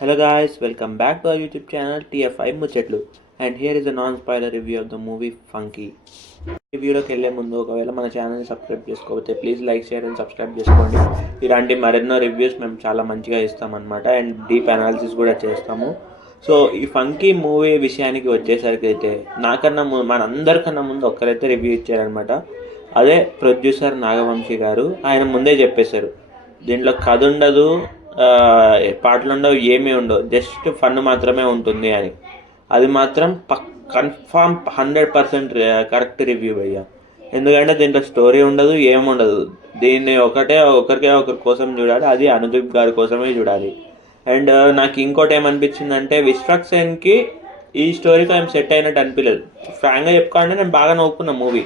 Hello guys, welcome back to our YouTube channel TFI Muchetlu, and here is a non-spoiler review of the movie Funky. రివ్యూలోకి వెళ్ళే ముందు ఒకవేళ మన ఛానల్ని subscribe చేసుకోకపోతే please like share and subscribe చేసుకోండి. ఇలాంటి మరెన్నో రివ్యూస్ మేము చాలా మంచిగా ఇస్తామన్నమాట అండ్ డీప్ అనాలిసిస్ కూడా చేస్తాము. సో ఈ ఫంకీ మూవీ విషయానికి వచ్చేసరికి అయితే నాకన్నా మనందరికన్నా ముందు ఒక్కరైతే రివ్యూ ఇచ్చారనమాట. అదే ప్రొడ్యూసర్ నాగవంశీ గారు. ఆయన ముందే చెప్పేశారు దీంట్లో కథ ఉండదు, పాటలు ఉండవు, ఏమీ ఉండవు, జస్ట్ ఫన్ మాత్రమే ఉంటుంది అని. అది మాత్రం కన్ఫామ్ 100% కరెక్ట్ రివ్యూ అయ్యా. ఎందుకంటే దీంట్లో స్టోరీ ఉండదు, ఏముండదు. దీన్ని ఒకరికే ఒకరి కోసం చూడాలి, అది అనుదీప్ గారి కోసమే చూడాలి. అండ్ నాకు ఇంకోటి ఏమనిపించిందంటే విశ్వక్ సేన్కి ఈ స్టోరీతో ఏం సెట్ అయినట్టు అనిపించలేదు. ఫ్రాంక్గా చెప్పుకోవాలంటే నేను బాగా నవ్వుకున్న మూవీ,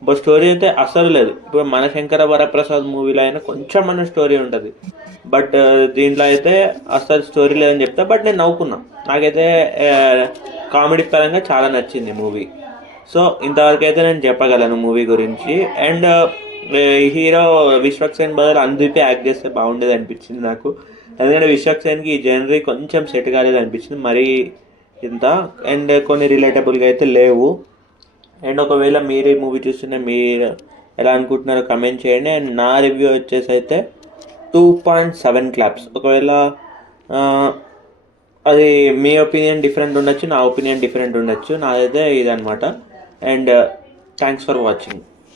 ఇప్పుడు స్టోరీ అయితే అస్సలు లేదు. ఇప్పుడు మన శంకర వరప్రసాద్ మూవీలో అయినా కొంచెం మన స్టోరీ ఉంటుంది, బట్ దీంట్లో అయితే అస్సలు స్టోరీ లేదని చెప్తా. బట్ నేను నవ్వుకున్నా, నాకైతే కామెడీ పరంగా చాలా నచ్చింది మూవీ. సో ఇంతవరకు అయితే నేను చెప్పగలను మూవీ గురించి. అండ్ హీరో విశ్వక్ సేన్ బదులు అనుదీపే యాక్ట్ చేస్తే బాగుండేది అనిపించింది నాకు. ఎందుకంటే విశ్వక్ సేన్కి ఈ జనరీ కొంచెం సెట్ కాలేదు అనిపించింది మరీ ఇంత. అండ్ కొన్ని రిలేటబుల్గా అయితే లేవు. అండ్ ఒకవేళ మీరు ఈ మూవీ చూస్తుంటే మీరు ఎలా అనుకుంటున్నారో కమెంట్ చేయండి. అండ్ నా రివ్యూ వచ్చేసి అయితే 2.7 క్లాప్స్. ఒకవేళ అది మీ ఒపీనియన్ డిఫరెంట్ ఉండొచ్చు, నా ఒపీనియన్ డిఫరెంట్ ఉండొచ్చు. నాదైతే ఇదనమాట. And thanks for watching.